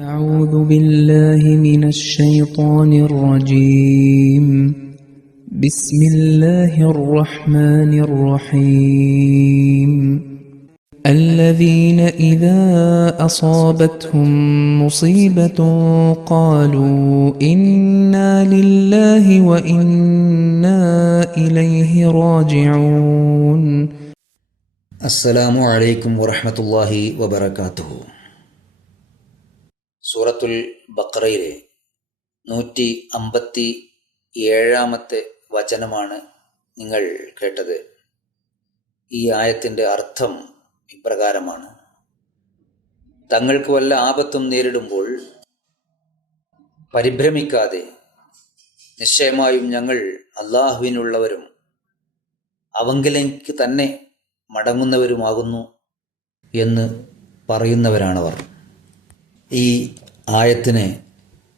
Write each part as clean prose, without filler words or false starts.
أعوذ بالله من الشيطان الرجيم. بسم الله الرحمن الرحيم. الذين إذا أصابتهم مصيبة قالوا إنا لله وإنا إليه راجعون. السلام عليكم ورحمة الله وبركاته. സൂറത്തുൽ ബഖറയിലെ 157 വചനമാണ് നിങ്ങൾ കേട്ടത്. ഈ ആയത്തിൻ്റെ അർത്ഥം ഇപ്രകാരമാണ്: തങ്ങൾക്ക് വല്ല ആപത്തും നേരിടുമ്പോൾ പരിഭ്രമിക്കാതെ നിശ്ചയമായും ഞങ്ങൾ അല്ലാഹുവിനുള്ളവരും അവങ്കിലേക്ക് തന്നെ മടങ്ങുന്നവരുമാകുന്നു എന്ന് പറയുന്നവരാണവർ. ഈ ആയത്തിനെ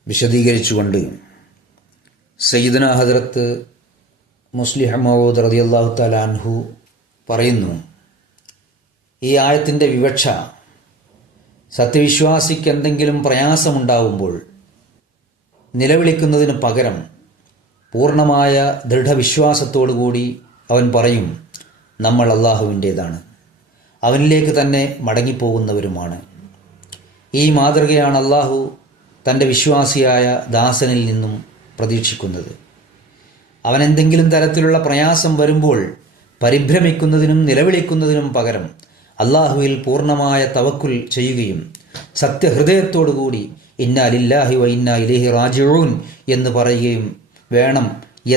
വിശദീകരിച്ചുകൊണ്ട് സയ്യിദുനാ ഹദ്റത്ത് മുസ്ലിഹ് മൗഊദ് റളിയല്ലാഹു തആല അൻഹു പറയുന്നു, ഈ ആയത്തിൻ്റെ വിവക്ഷ സത്യവിശ്വാസിക്ക് എന്തെങ്കിലും പ്രയാസമുണ്ടാവുമ്പോൾ നിലവിളിക്കുന്നതിന് പകരം പൂർണ്ണമായ ദൃഢവിശ്വാസത്തോടുകൂടി അവൻ പറയും, നമ്മൾ അല്ലാഹുവിൻ്റേതാണ്, അവനിലേക്ക് തന്നെ മടങ്ങിപ്പോകുന്നവരുമാണ്. ഈ മാതൃകയാണ് അല്ലാഹു തൻ്റെ വിശ്വാസിയായ ദാസനിൽ നിന്നും പ്രതീക്ഷിക്കുന്നത്. അവൻ എന്തെങ്കിലും തരത്തിലുള്ള പ്രയാസം വരുമ്പോൾ പരിഭ്രമിക്കുന്നതിനും നിലവിളിക്കുന്നതിനും പകരം അല്ലാഹുവിൽ പൂർണ്ണമായ തവക്കുൽ ചെയ്യുകയും സത്യഹൃദയത്തോടുകൂടി ഇന്നാ ലില്ലാഹി വ ഇന്നാ ഇലൈഹി റാജിഊൻ എന്ന് പറയുകയും വേണം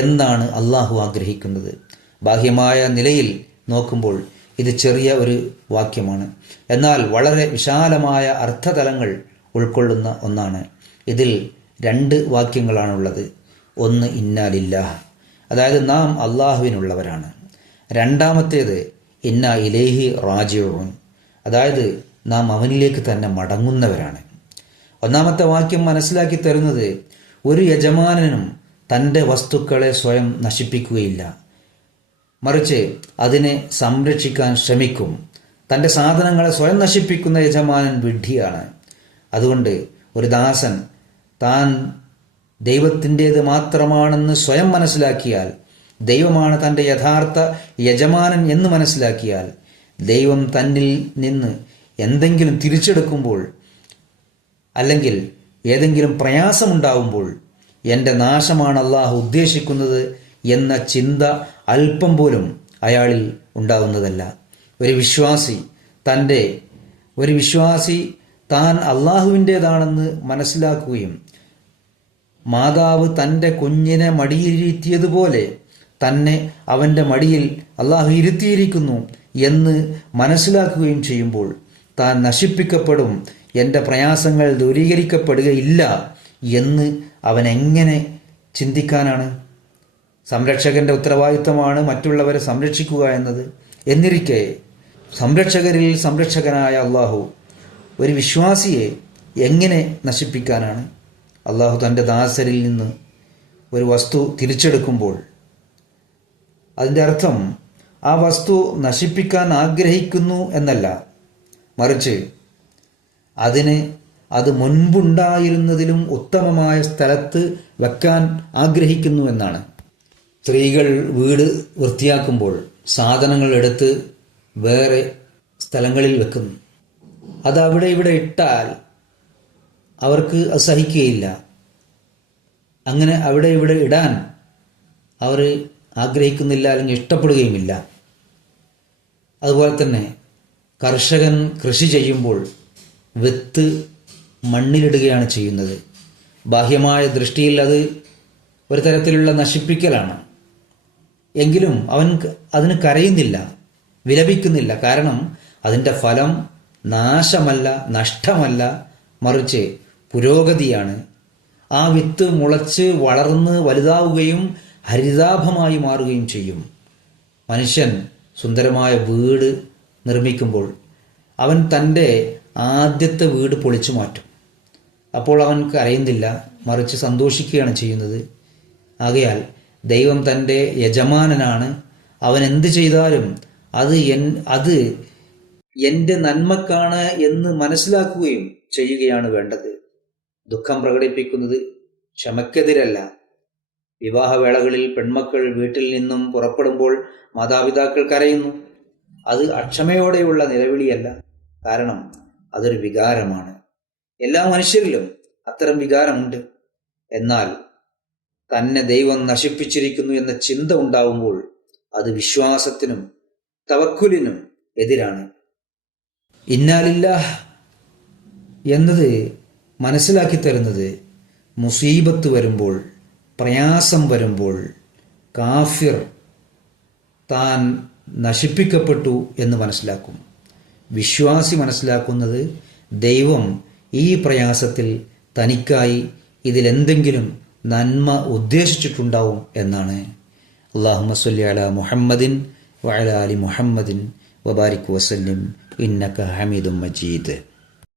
എന്നാണ് അല്ലാഹു ആഗ്രഹിക്കുന്നത്. ബാഹ്യമായ നിലയിൽ നോക്കുമ്പോൾ ഇത് ചെറിയ ഒരു വാക്യമാണ്, എന്നാൽ വളരെ വിശാലമായ അർത്ഥതലങ്ങൾ ഉൾക്കൊള്ളുന്ന ഒന്നാണ്. ഇതിൽ 2 വാക്യങ്ങളാണുള്ളത്. ഒന്ന് ഇന്നാ ലില്ലാഹ്, അതായത് നാം അല്ലാഹുവിനുള്ളവരാണ്. രണ്ടാമത്തേത് ഇന്നാ ഇലൈഹി റാജിഊൻ, അതായത് നാം അവനിലേക്ക് തന്നെ മടങ്ങുന്നവരാണ്. ഒന്നാമത്തെ വാക്യം മനസ്സിലാക്കി തരുന്നത്, ഒരു യജമാനനും തൻ്റെ വസ്തുക്കളെ സ്വയം നശിപ്പിക്കുകയില്ല, മറിച്ച് അതിനെ സംരക്ഷിക്കാൻ ശ്രമിക്കും. തൻ്റെ സാധനങ്ങളെ സ്വയം നശിപ്പിക്കുന്ന യജമാനൻ വിഡ്ഢിയാണ്. അതുകൊണ്ട് ഒരു ദാസൻ താൻ ദൈവത്തിൻ്റേത് മാത്രമാണെന്ന് സ്വയം മനസ്സിലാക്കിയാൽ, ദൈവമാണ് തൻ്റെ യഥാർത്ഥ യജമാനൻ എന്ന് മനസ്സിലാക്കിയാൽ, ദൈവം തന്നിൽ നിന്ന് എന്തെങ്കിലും തിരിച്ചെടുക്കുമ്പോൾ അല്ലെങ്കിൽ ഏതെങ്കിലും പ്രയാസമുണ്ടാവുമ്പോൾ എൻ്റെ നാശമാണ് അല്ലാഹു ഉദ്ദേശിക്കുന്നത് എന്ന ചിന്ത അല്പം പോലും അയാളിൽ ഉണ്ടാവുന്നതല്ല. ഒരു വിശ്വാസി താൻ അല്ലാഹുവിൻ്റേതാണെന്ന് മനസ്സിലാക്കുകയും മാതാവ് തൻ്റെ കുഞ്ഞിനെ മടിയിരുത്തിയതുപോലെ തന്നെ അവൻ്റെ മടിയിൽ അല്ലാഹു ഇരുത്തിയിരിക്കുന്നു എന്ന് മനസ്സിലാക്കുകയും ചെയ്യുമ്പോൾ താൻ നശിപ്പിക്കപ്പെടും, എൻ്റെ പ്രയാസങ്ങൾ ദൂരീകരിക്കപ്പെടുകയില്ല എന്ന് അവൻ എങ്ങനെ ചിന്തിക്കാനാണ്? സംരക്ഷകൻ്റെ ഉത്തരവാദിത്തമാണ് മറ്റുള്ളവരെ സംരക്ഷിക്കുക എന്നത്. എന്നിരിക്കെ സംരക്ഷകരിൽ സംരക്ഷകനായ അല്ലാഹു ഒരു വിശ്വാസിയെ എങ്ങനെ നശിപ്പിക്കാനാണ്? അല്ലാഹു തൻ്റെ ദാസരിൽ നിന്ന് ഒരു വസ്തു തിരിച്ചെടുക്കുമ്പോൾ അതിൻ്റെ അർത്ഥം ആ വസ്തു നശിപ്പിക്കാൻ ആഗ്രഹിക്കുന്നു എന്നല്ല, മറിച്ച് അത് മുൻപുണ്ടായിരുന്നതിലും ഉത്തമമായ സ്ഥലത്ത് വെക്കാൻ ആഗ്രഹിക്കുന്നു എന്നാണ്. സ്ത്രീകൾ വീട് വൃത്തിയാക്കുമ്പോൾ സാധനങ്ങൾ എടുത്ത് വേറെ സ്ഥലങ്ങളിൽ വെക്കുന്നു. അത് അവിടെ ഇവിടെ ഇട്ടാൽ അവർക്ക് അസഹിക്കുകയില്ല. അങ്ങനെ അവിടെ ഇവിടെ ഇടാൻ അവർ ആഗ്രഹിക്കുന്നില്ല, അല്ലെങ്കിൽ ഇഷ്ടപ്പെടുകയുമില്ല. അതുപോലെ തന്നെ കർഷകൻ കൃഷി ചെയ്യുമ്പോൾ വിത്ത് മണ്ണിലിടുകയാണ് ചെയ്യുന്നത്. ബാഹ്യമായ ദൃഷ്ടിയിൽ അത് ഒരു തരത്തിലുള്ള നശിപ്പിക്കലാണ്. എങ്കിലും അവൻ അതിന് കരയുന്നില്ല, വിലപിക്കുന്നില്ല. കാരണം അതിൻ്റെ ഫലം നാശമല്ല, നഷ്ടമല്ല, മറിച്ച് പുരോഗതിയാണ്. ആ വിത്ത് മുളച്ച് വളർന്ന് വലുതാവുകയും ഹരിതാഭമായി മാറുകയും ചെയ്യും. മനുഷ്യൻ സുന്ദരമായ വീട് നിർമ്മിക്കുമ്പോൾ അവൻ തൻ്റെ ആദ്യത്തെ വീട് പൊളിച്ചു മാറ്റും. അപ്പോൾ അവൻ കരയുന്നില്ല, മറിച്ച് സന്തോഷിക്കുകയാണ് ചെയ്യുന്നത്. ആകയാൽ ദൈവം തൻ്റെ യജമാനനാണ്. അവൻ എന്ത് ചെയ്താലും അത് എൻ്റെ നന്മക്കാണ് എന്ന് മനസ്സിലാക്കുകയും ചെയ്യുകയാണ് വേണ്ടത്. ദുഃഖം പ്രകടിപ്പിക്കുന്നത് ക്ഷമക്കെതിരല്ല. വിവാഹവേളകളിൽ പെൺമക്കൾ വീട്ടിൽ നിന്നും പുറപ്പെടുമ്പോൾ മാതാപിതാക്കൾ കരയുന്നു. അത് അക്ഷമയോടെയുള്ള നിലവിളിയല്ല, കാരണം അതൊരു വികാരമാണ്. എല്ലാ മനുഷ്യരിലും അത്തരം വികാരമുണ്ട്. എന്നാൽ തന്നെ ദൈവം നശിപ്പിച്ചിരിക്കുന്നു എന്ന ചിന്ത ഉണ്ടാവുമ്പോൾ അത് വിശ്വാസത്തിനും തവക്കുലിനും എതിരാണ്. ഇന്നാലില്ലാഹ് എന്നത് മനസ്സിലാക്കി തരുന്നത് മുസീബത്ത് വരുമ്പോൾ, പ്രയാസം വരുമ്പോൾ കാഫിർ താൻ നശിപ്പിക്കപ്പെട്ടു എന്ന് മനസ്സിലാക്കും. വിശ്വാസി മനസ്സിലാക്കുന്നത് ദൈവം ഈ പ്രയാസത്തിൽ തനിക്കായി ഇതിലെന്തെങ്കിലും നന്മ ഉദ്ദേശിച്ചിട്ടുണ്ടാവും എന്നാണ്. അല്ലാഹുമ്മ സ്വല്ലി അലാ മുഹമ്മദിൻ വഅലാ ആലി മുഹമ്മദിൻ വബാരിക് വസല്ലിം ഇന്നക ഹമീദും മജീദ്.